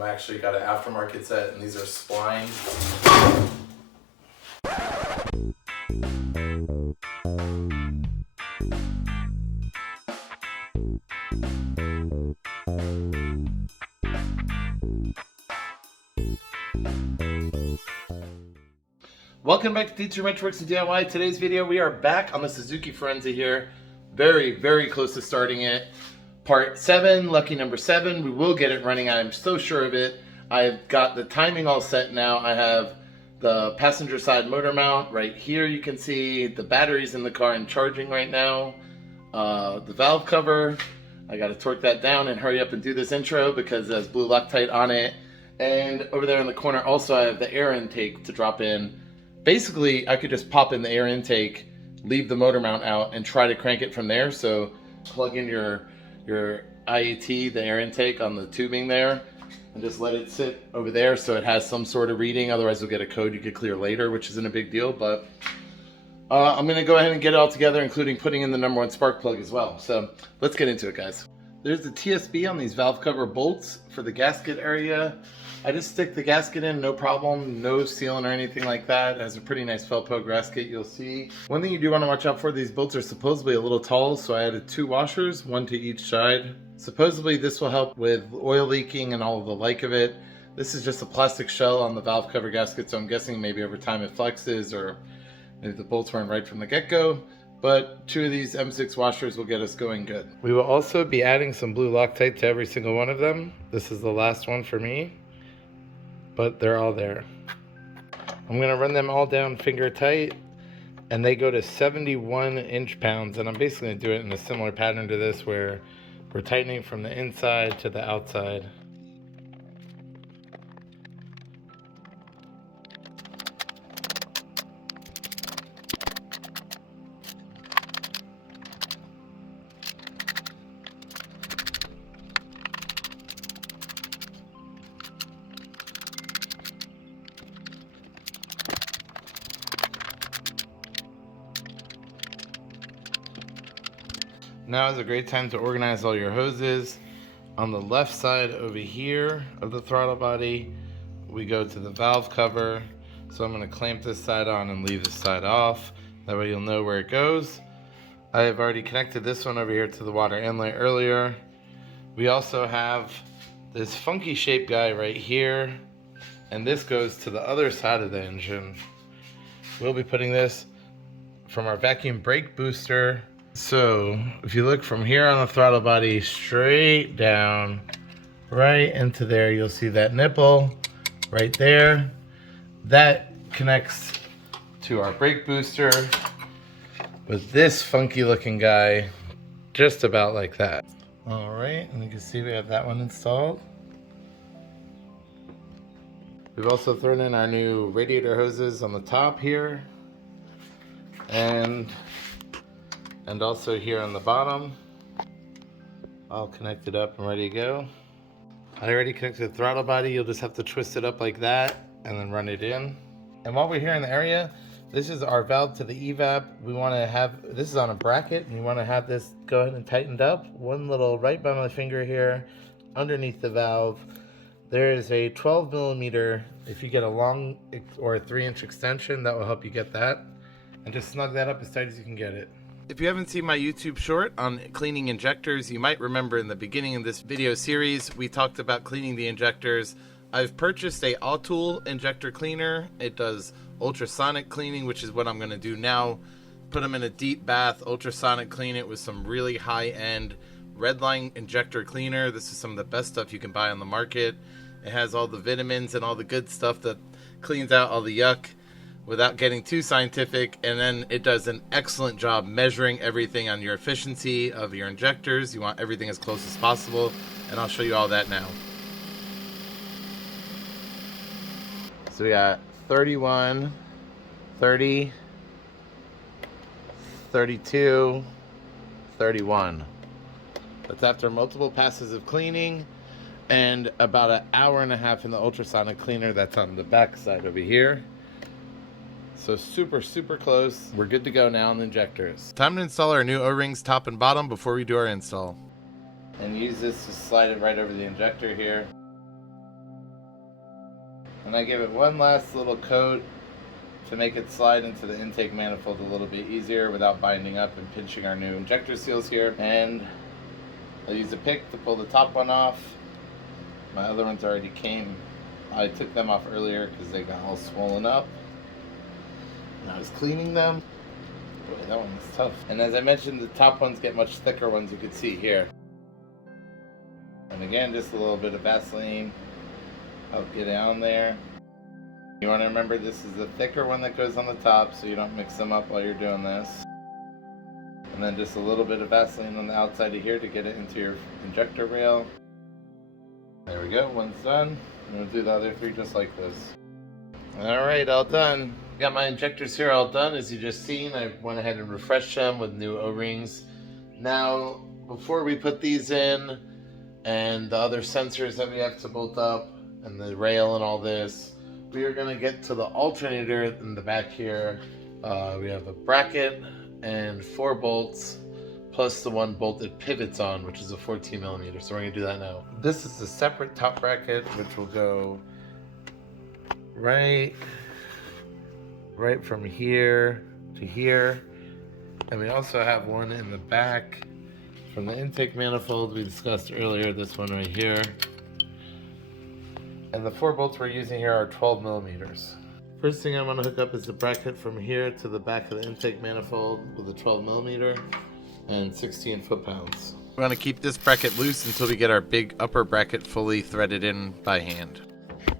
I actually got an aftermarket set, and these are splines. Welcome back to Teacher Wrenchworks and DIY. Today's video, we are back on the Suzuki Forenza here. Very close to starting it. Part 7, lucky number 7. We will get it running, I'm so sure of it. I've got the timing all set now. I have the passenger side motor mount right here. You can see the batteries in the car and charging right now. The valve cover, I got to torque that down and hurry up and do this intro because there's blue Loctite on it. And over there in the corner also I have the air intake to drop in. Basically, I could just pop in the air intake, leave the motor mount out, and try to crank it from there. So plug in your IET, the air intake on the tubing there, and just let it sit over there so it has some sort of reading. Otherwise, you'll get a code you could clear later, which isn't a big deal. But I'm going to go ahead and get it all together, including putting in the #1 spark plug as well. So let's get into it, guys. There's the TSB on these valve cover bolts for the gasket area. I just stick the gasket in, no problem, no sealing or anything like that. It has a pretty nice Felpo gasket, you'll see. One thing you do want to watch out for, these bolts are supposedly a little tall, so I added 2 washers, 1 to each side. Supposedly this will help with oil leaking and all of the like of it. This is just a plastic shell on the valve cover gasket, so I'm guessing maybe over time it flexes, or maybe the bolts weren't right from the get-go. But 2 of these M6 washers will get us going good. We will also be adding some blue Loctite to every single one of them. This is the last one for me, but they're all there. I'm gonna run them all down finger tight, and they go to 71 inch-pounds, and I'm basically gonna do it in a similar pattern to this where we're tightening from the inside to the outside. Now is a great time to organize all your hoses. On the left side over here of the throttle body, we go to the valve cover. So I'm going to clamp this side on and leave this side off. That way you'll know where it goes. I have already connected this one over here to the water inlet earlier. We also have this funky shape guy right here, and this goes to the other side of the engine. We'll be putting this from our vacuum brake booster. So if you look from here on the throttle body straight down right into there, you'll see that nipple right there. That connects to our brake booster with this funky looking guy, just about like that. All right, and you can see we have that one installed. We've also thrown in our new radiator hoses on the top here, and also here on the bottom, all connected up and ready to go. I already connected the throttle body. You'll just have to twist it up like that and then run it in. And while we're here in the area, this is our valve to the evap. We want to have, this is on a bracket, and we want to have this go ahead and tightened up. One little right by my finger here, underneath the valve, there is a 12 millimeter. If you get a long or a 3-inch extension, that will help you get that. And just snug that up as tight as you can get it. If you haven't seen my YouTube short on cleaning injectors, you might remember in the beginning of this video series, we talked about cleaning the injectors. I've purchased a Autool injector cleaner. It does ultrasonic cleaning, which is what I'm going to do now. Put them in a deep bath, ultrasonic clean it with some really high-end Redline injector cleaner. This is some of the best stuff you can buy on the market. It has all the vitamins and all the good stuff that cleans out all the yuck without getting too scientific, and then it does an excellent job measuring everything on your efficiency of your injectors. You want everything as close as possible, and I'll show you all that now. So we got 31, 30, 32, 31. That's after multiple passes of cleaning and about an hour and a half in the ultrasonic cleaner that's on the back side over here. So super close. We're good to go now on the injectors. Time to install our new O-rings top and bottom before we do our install. And use this to slide it right over the injector here. And I give it one last little coat to make it slide into the intake manifold a little bit easier without binding up and pinching our new injector seals here. And I'll use a pick to pull the top one off. My other ones already came. I took them off earlier because they got all swollen up. And I was cleaning them. Boy, that one was tough. And as I mentioned, the top ones get much thicker ones, you can see here. And again, just a little bit of Vaseline. Help get down there. You want to remember this is the thicker one that goes on the top, so you don't mix them up while you're doing this. And then just a little bit of Vaseline on the outside of here to get it into your injector rail. There we go, one's done. I'm going to do the other three just like this. Alright, all done. Got my injectors here all done. As you just seen, I went ahead and refreshed them with new O-rings. Now, before we put these in, and the other sensors that we have to bolt up, and the rail and all this, we are going to get to the alternator in the back here. We have a bracket and 4 bolts, plus the one bolt that pivots on, which is a 14 millimeter. So we're going to do that now. This is a separate top bracket, which will go right from here to here. And we also have one in the back from the intake manifold we discussed earlier, this one right here. And the 4 bolts we're using here are 12 millimeters. First thing I'm going to hook up is the bracket from here to the back of the intake manifold with a 12 millimeter and 16 foot-pounds. We're going to keep this bracket loose until we get our big upper bracket fully threaded in by hand.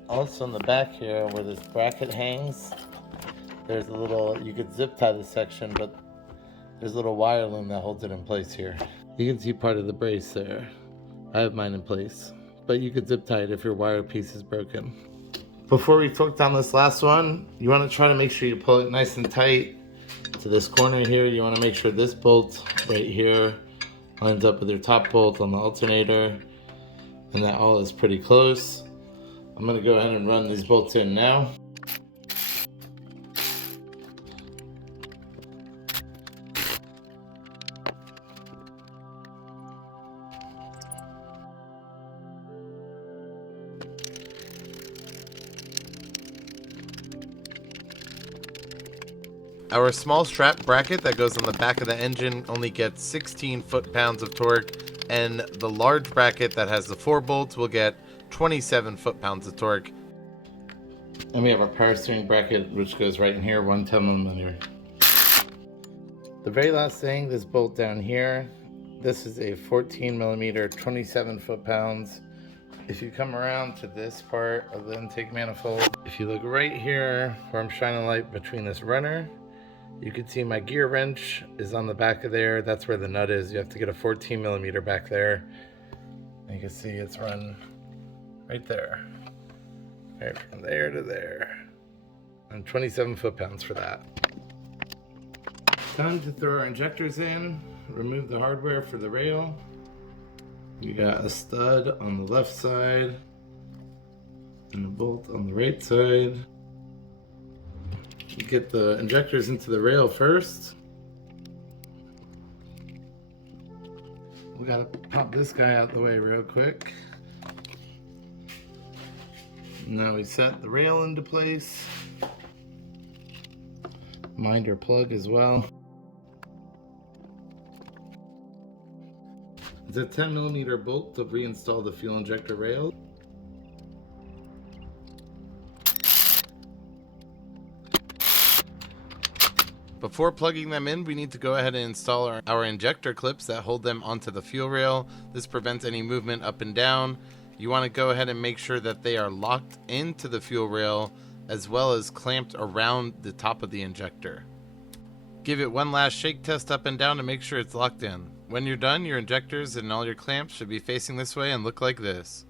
Also in the back here where this bracket hangs, there's a little, you could zip tie this section, but there's a little wire loom that holds it in place here. You can see part of the brace there. I have mine in place, but you could zip tie it if your wire piece is broken. Before we torque down this last one, you want to try to make sure you pull it nice and tight to this corner here. You want to make sure this bolt right here lines up with your top bolt on the alternator, and that all is pretty close. I'm going to go ahead and run these bolts in now. Our small strap bracket that goes on the back of the engine only gets 16 foot-pounds of torque, and the large bracket that has the 4 bolts will get 27 foot-pounds of torque. And we have our power steering bracket, which goes right in here, 110 millimeter. The very last thing, this bolt down here, this is a 14 millimeter, 27 foot-pounds. If you come around to this part of the intake manifold, if you look right here where I'm shining light between this runner, you can see my gear wrench is on the back of there. That's where the nut is. You have to get a 14 millimeter back there. And you can see it's run right there. Right from there to there. And 27 foot-pounds for that. Time to throw our injectors in. Remove the hardware for the rail. You got a stud on the left side and a bolt on the right side. Get the injectors into the rail first. We gotta pop this guy out the way real quick. Now we set the rail into place. Mind your plug as well. It's a 10 millimeter bolt to reinstall the fuel injector rail. Before plugging them in, we need to go ahead and install our injector clips that hold them onto the fuel rail. This prevents any movement up and down. You want to go ahead and make sure that they are locked into the fuel rail as well as clamped around the top of the injector. Give it one last shake test up and down to make sure it's locked in. When you're done, your injectors and all your clamps should be facing this way and look like this.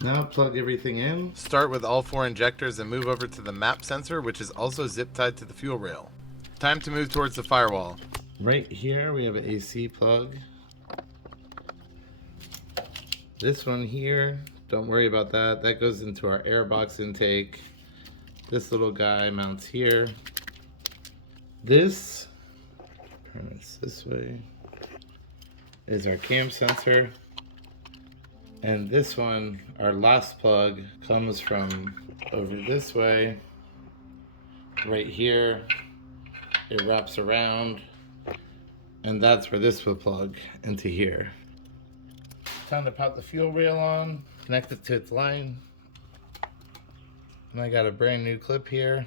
Now plug everything in. Start with all 4 injectors and move over to the map sensor, which is also zip tied to the fuel rail. Time to move towards the firewall. Right here we have an AC plug. This one here, don't worry about that. That goes into our air box intake. This little guy mounts here. This, turn this way, is our cam sensor. And this one, our last plug, comes from over this way, right here. It wraps around, and that's where this will plug into here. Time to pop the fuel rail on, connect it to its line. And I got a brand new clip here.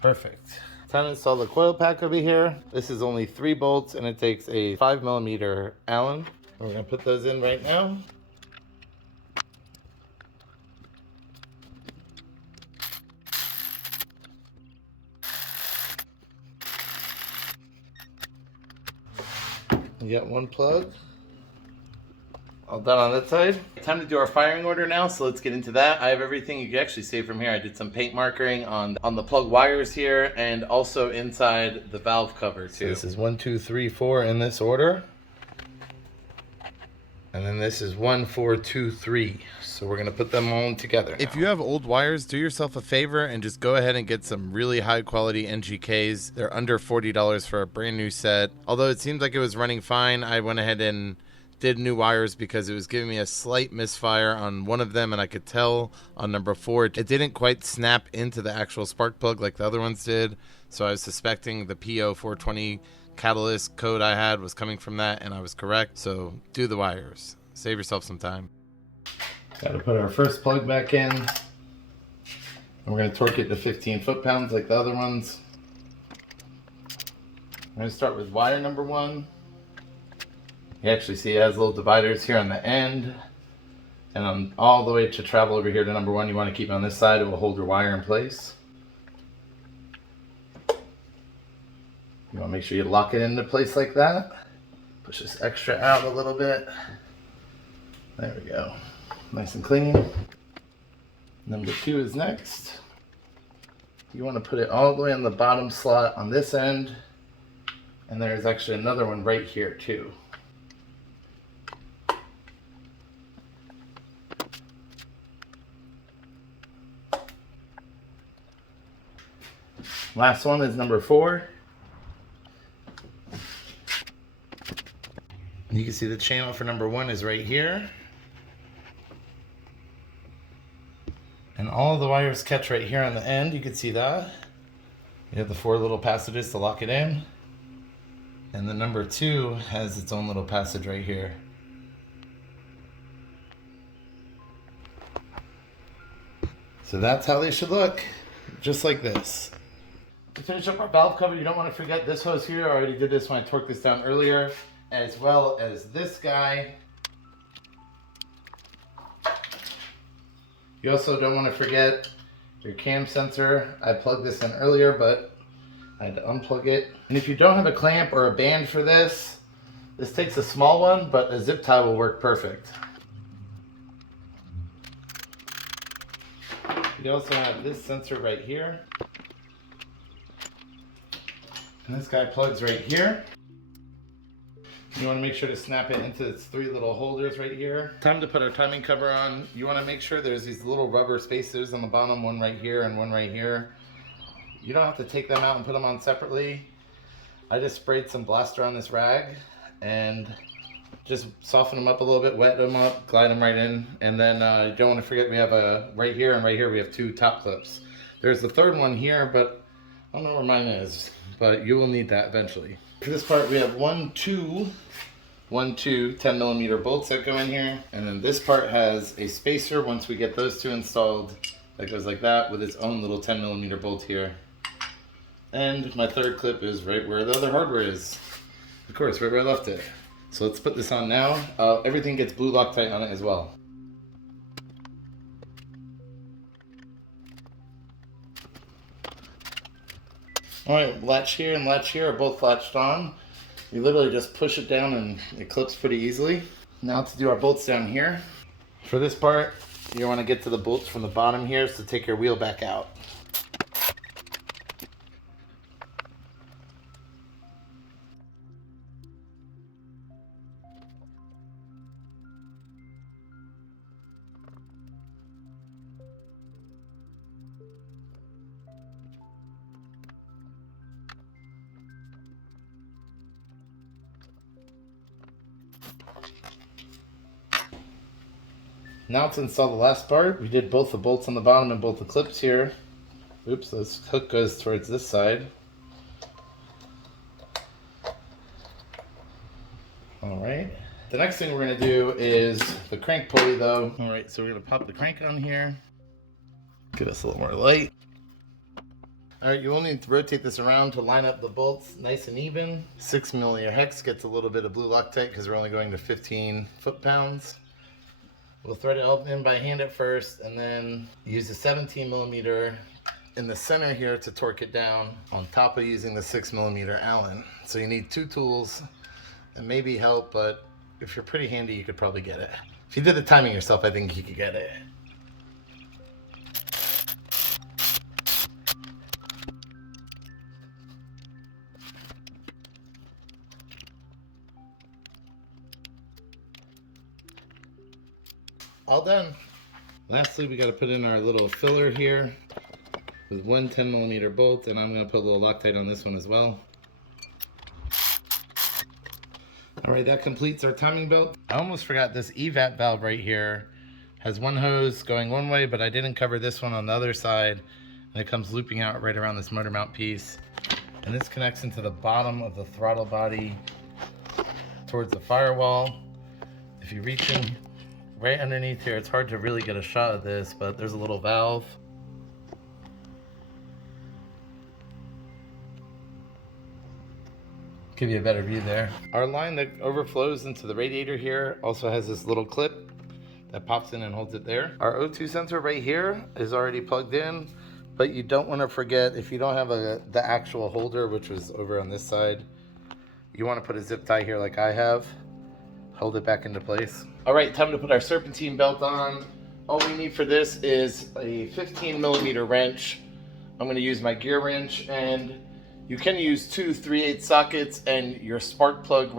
Perfect. Time to install the coil pack over here. This is only 3 bolts and it takes a 5mm Allen. We're gonna put those in right now. You got one plug. All done on that side. Time to do our firing order now, so let's get into that. I have everything you can actually save from here. I did some paint markering on the plug wires here and also inside the valve cover too. So this is 1, 2, 3, 4 in this order. And then this is 1, 4, 2, 3. So we're gonna put them all together. If you have old wires, do yourself a favor and just go ahead and get some really high quality NGKs. They're under $40 for a brand new set. Although it seems like it was running fine, I went ahead and did new wires because it was giving me a slight misfire on one of them, and I could tell on number 4 it didn't quite snap into the actual spark plug like the other ones did. So I was suspecting the PO420 catalyst code I had was coming from that, and I was correct. So do the wires, save yourself some time. Got to put our first plug back in, and we're going to torque it to 15 foot-pounds like the other ones. I'm going to start with wire number 1. You actually see it has little dividers here on the end, and on all the way to travel over here to number 1, you want to keep it on this side. It will hold your wire in place. You want to make sure you lock it into place like that. Push this extra out a little bit. There we go. Nice and clean. Number 2 is next. You want to put it all the way on the bottom slot on this end, and there's actually another one right here too. Last one is number 4. You can see the channel for number 1 is right here. And all of the wires catch right here on the end. You can see that. You have the 4 little passages to lock it in. And the number 2 has its own little passage right here. So that's how they should look, just like this. To finish up our valve cover, you don't want to forget this hose here. I already did this when I torqued this down earlier, as well as this guy. You also don't want to forget your cam sensor. I plugged this in earlier, but I had to unplug it. And if you don't have a clamp or a band for this, this takes a small one, but a zip tie will work perfect. You also have this sensor right here. And this guy plugs right here. You want to make sure to snap it into its 3 little holders right here. Time to put our timing cover on. You want to make sure there's these little rubber spacers on the bottom, one right here and one right here. You don't have to take them out and put them on separately. I just sprayed some blaster on this rag and just soften them up a little bit, wet them up, glide them right in. And then you don't want to forget we have a right here and right here we have 2 top clips. There's the 3rd one here, but I don't know where mine is, but you will need that eventually. For this part we have 1, 2 10mm bolts that go in here, and then this part has a spacer once we get those 2 installed that goes like that with its own little 10mm bolt here. And my 3rd clip is right where the other hardware is, of course, right where I left it. So let's put this on now. Everything gets blue Loctite on it as well. Alright, latch here and latch here are both latched on. You literally just push it down and it clips pretty easily. Now to do our bolts down here. For this part, you want to get to the bolts from the bottom here, so take your wheel back out. Now to install the last part. We did both the bolts on the bottom and both the clips here. Oops, this hook goes towards this side. All right. The next thing we're going to do is the crank pulley though. All right, so we're going to pop the crank on here. Get us a little more light. All right, you will need to rotate this around to line up the bolts nice and even. 6mm hex gets a little bit of blue Loctite because we're only going to 15 foot-pounds. We'll thread it all in by hand at first and then use a 17mm in the center here to torque it down on top of using the 6mm Allen. So you need two tools and maybe help, but if you're pretty handy, you could probably get it. If you did the timing yourself, I think you could get it. All done. Lastly, we got to put in our little filler here with one 10mm bolt, and I'm going to put a little Loctite on this one as well. All right, that completes our timing belt. I almost forgot this evap valve right here has one hose going one way, but I didn't cover this one on the other side, and it comes looping out right around this motor mount piece. And this connects into the bottom of the throttle body towards the firewall. If you reach in right underneath here, it's hard to really get a shot of this, but there's a little valve. Give you a better view there. Our line that overflows into the radiator here also has this little clip that pops in and holds it there. Our O2 sensor right here is already plugged in, but you don't want to forget, if you don't have the actual holder, which was over on this side, you want to put a zip tie here like I have. Hold it back into place. All right, time to put our serpentine belt on. All we need for this is a 15mm wrench. I'm going to use my gear wrench, and you can use two 3/8 sockets and your spark plug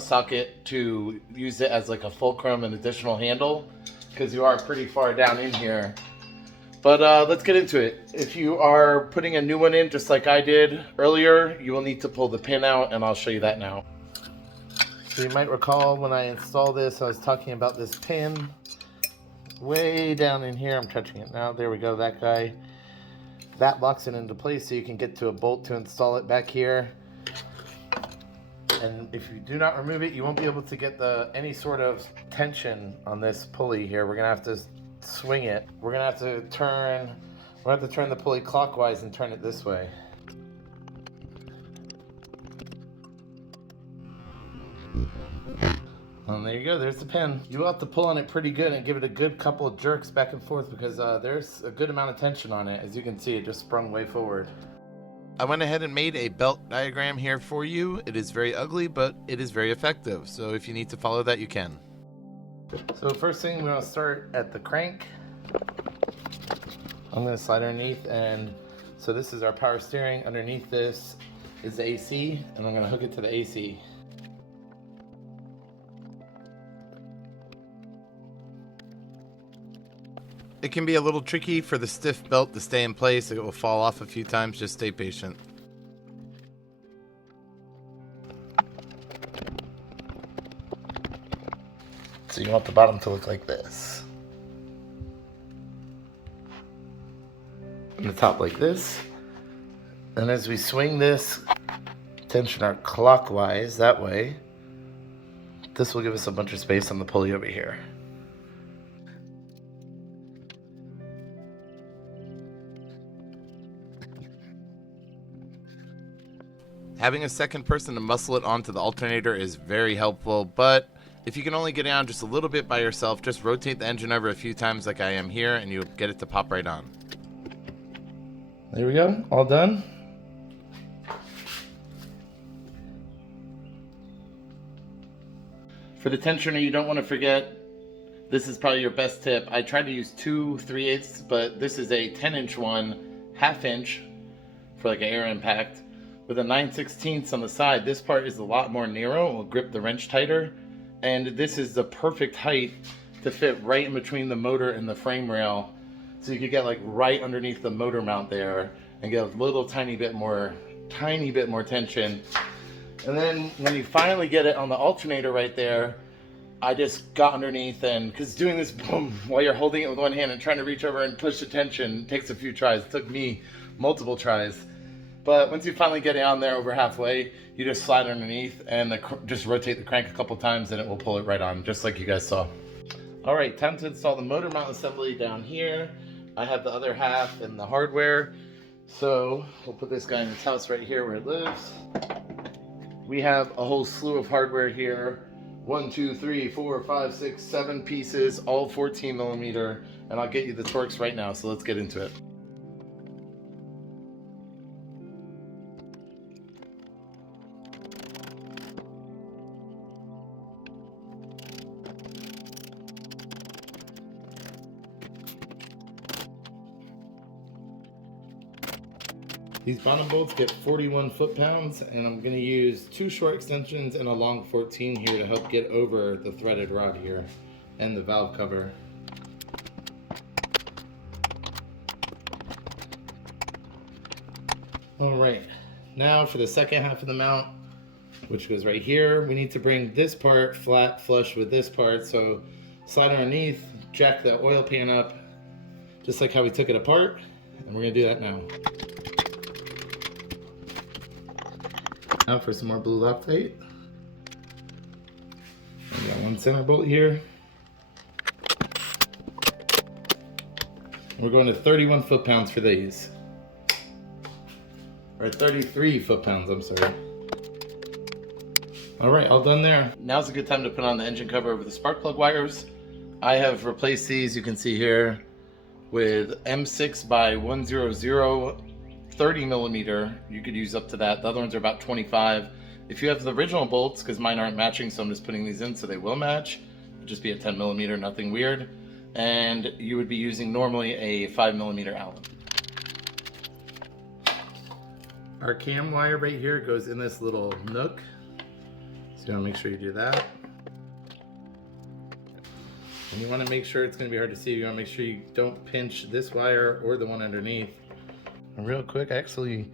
socket to use it as like a fulcrum and additional handle, because you are pretty far down in here. But let's get into it. If you are putting a new one in, just like I did earlier, you will need to pull the pin out, and I'll show you that now. So you might recall when I installed this, I was talking about this pin way down in here. I'm touching it now. There we go, that guy. That locks it into place so you can get to a bolt to install it back here. And if you do not remove it, you won't be able to get any sort of tension on this pulley here. We're gonna have to swing it. We're gonna have to turn the pulley clockwise and turn it this way. And there you go, there's the pin. You will have to pull on it pretty good and give it a good couple of jerks back and forth, because there's a good amount of tension on it. As you can see, it just sprung way forward. I went ahead and made a belt diagram here for you. It is very ugly, but it is very effective. So if you need to follow that, you can. So first thing, we're gonna start at the crank. I'm gonna slide underneath, and so this is our power steering. Underneath this is the AC, and I'm gonna hook it to the AC. It can be a little tricky for the stiff belt to stay in place. It will fall off a few times. Just stay patient. So you want the bottom to look like this. And the top like this. And as we swing this, tension our clockwise that way. This will give us a bunch of space on the pulley over here. Having a second person to muscle it onto the alternator is very helpful, but if you can only get down just a little bit by yourself, just rotate the engine over a few times like I am here, and you'll get it to pop right on. There we go, all done. For the tensioner, you don't want to forget, this is probably your best tip. I tried to use two 3/8, but this is a 10-inch one, 1/2 inch for like an air impact. With a 9/16 on the side, this part is a lot more narrow. It will grip the wrench tighter. And this is the perfect height to fit right in between the motor and the frame rail. So you could get like right underneath the motor mount there and get a little tiny bit more tension. And then when you finally get it on the alternator right there, I just got underneath, and because doing this boom while you're holding it with one hand and trying to reach over and push the tension takes a few tries. It took me multiple tries. But once you finally get on there over halfway, you just slide underneath and just rotate the crank a couple times and it will pull it right on, just like you guys saw. All right, time to install the motor mount assembly down here. I have the other half and the hardware. So we'll put this guy in his house right here where it lives. We have a whole slew of hardware here. 1, 2, 3, 4, 5, 6, 7 pieces, all 14 millimeter. And I'll get you the Torx right now, so let's get into it. These bottom bolts get 41 foot-pounds, and I'm going to use 2 short extensions and a long 14 here to help get over the threaded rod here and the valve cover. Alright, now for the second half of the mount, which goes right here, we need to bring this part flat flush with this part. So slide underneath, jack the oil pan up, just like how we took it apart, and we're going to do that now. Now for some more blue Loctite. We got one center bolt here. We're going to 31 foot-pounds for these. Or 33 foot-pounds, I'm sorry. All right, all done there. Now's a good time to put on the engine cover over the spark plug wires. I have replaced these, you can see here, with M6 by 100 30 millimeter. You could use up to that. The other ones are about 25. If you have the original bolts, because mine aren't matching, so I'm just putting these in so they will match. It'll just be a 10 millimeter, nothing weird. And you would be using normally a 5 millimeter Allen. Our cam wire right here goes in this little nook. So you want to make sure you do that. And you want to make sure, it's going to be hard to see, you want to make sure you don't pinch this wire or the one underneath. And real quick, I actually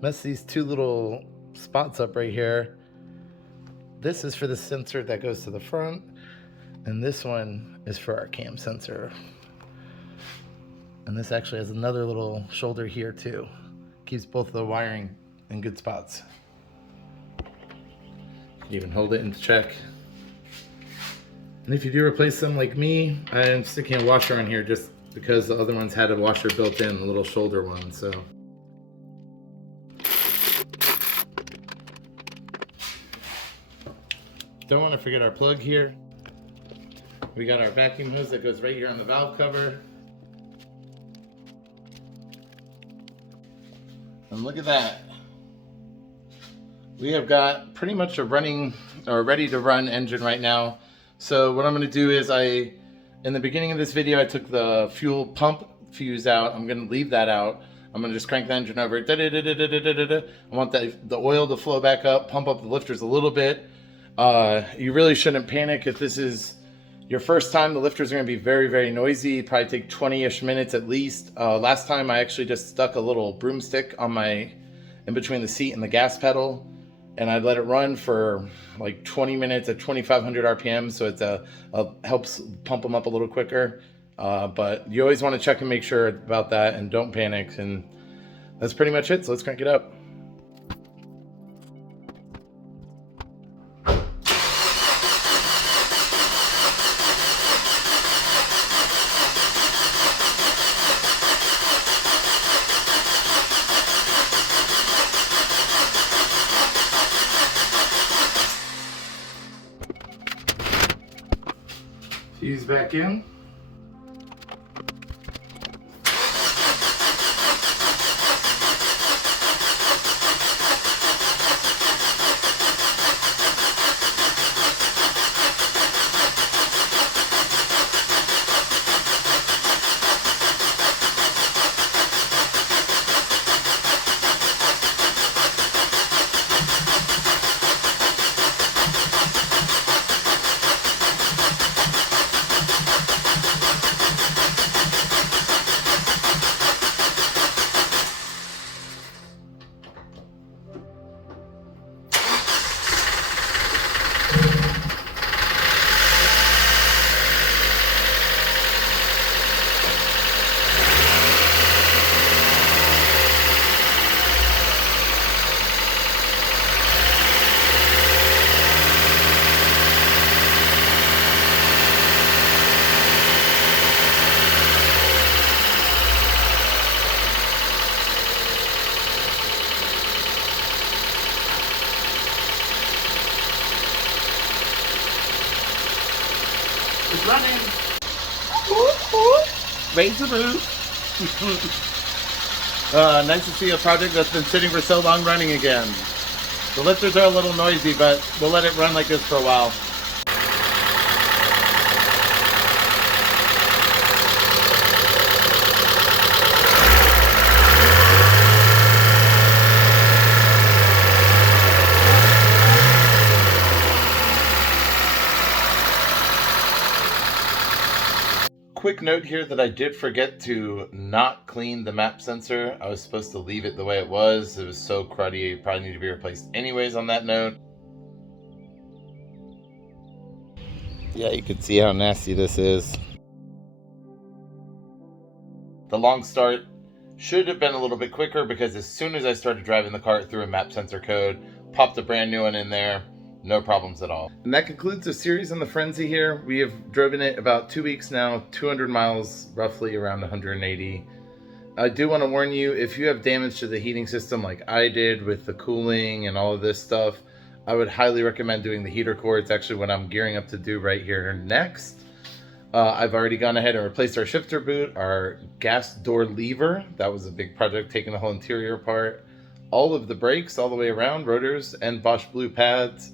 messed these 2 little spots up right here. This is for the sensor that goes to the front, and this one is for our cam sensor. And this actually has another little shoulder here too. Keeps both of the wiring in good spots. You even hold it in check. And if you do replace them like me, I am sticking a washer on here just because the other ones had a washer built in, the little shoulder one, so. Don't want to forget our plug here. We got our vacuum hose that goes right here on the valve cover. And look at that. We have got pretty much a running or ready to run engine right now. So what I'm going to do is in the beginning of this video, I took the fuel pump fuse out. I'm going to leave that out. I'm going to just crank the engine over. I want the oil to flow back up, pump up the lifters a little bit. You really shouldn't panic if this is your first time. The lifters are going to be very, very noisy. Probably take 20-ish minutes at least. Last time I actually just stuck a little broomstick on in between the seat and the gas pedal, and I let it run for like 20 minutes at 2,500 RPM, so it helps pump them up a little quicker. But you always want to check and make sure about that, and don't panic. And that's pretty much it, so let's crank it up. Fuse back in. running. Raise the roof. Nice to see a project that's been sitting for so long running again. The lifters are a little noisy, but we'll let it run like this for a while. Quick note here that I did forget to not clean the map sensor. I was supposed to leave it the way it was. It was so cruddy, it probably needed to be replaced anyways on that note. Yeah, you can see how nasty this is. The long start should have been a little bit quicker because as soon as I started driving the car, it threw a map sensor code, popped a brand new one in there. No problems at all. And that concludes the series on the Forenza here. We have driven it about 2 weeks now, 200 miles, roughly around 180. I do want to warn you, if you have damage to the heating system like I did with the cooling and all of this stuff, I would highly recommend doing the heater core. It's actually what I'm gearing up to do right here next. I've already gone ahead and replaced our shifter boot, our gas door lever. That was a big project, taking the whole interior apart. All of the brakes all the way around, rotors and Bosch blue pads.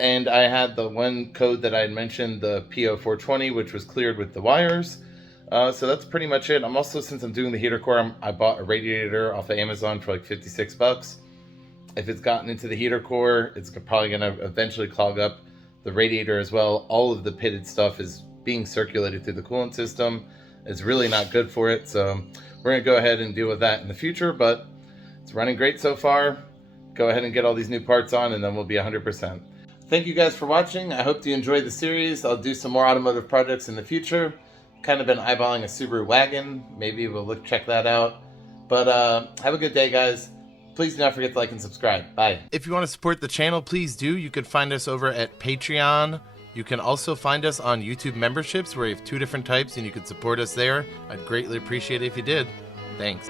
And I had the one code that I had mentioned, the PO420, which was cleared with the wires. So that's pretty much it. I'm also, since I'm doing the heater core, I bought a radiator off of Amazon for like 56 bucks. If it's gotten into the heater core, it's probably going to eventually clog up the radiator as well. All of the pitted stuff is being circulated through the coolant system. It's really not good for it. So we're going to go ahead and deal with that in the future, but it's running great so far. Go ahead and get all these new parts on and then we'll be 100%. Thank you guys for watching. I hope you enjoyed the series. I'll do some more automotive projects in the future. Kind of been eyeballing a Subaru wagon. Maybe we'll check that out. But have a good day, guys. Please do not forget to like and subscribe. Bye. If you want to support the channel, please do. You can find us over at Patreon. You can also find us on YouTube memberships where we have 2 different types and you can support us there. I'd greatly appreciate it if you did. Thanks.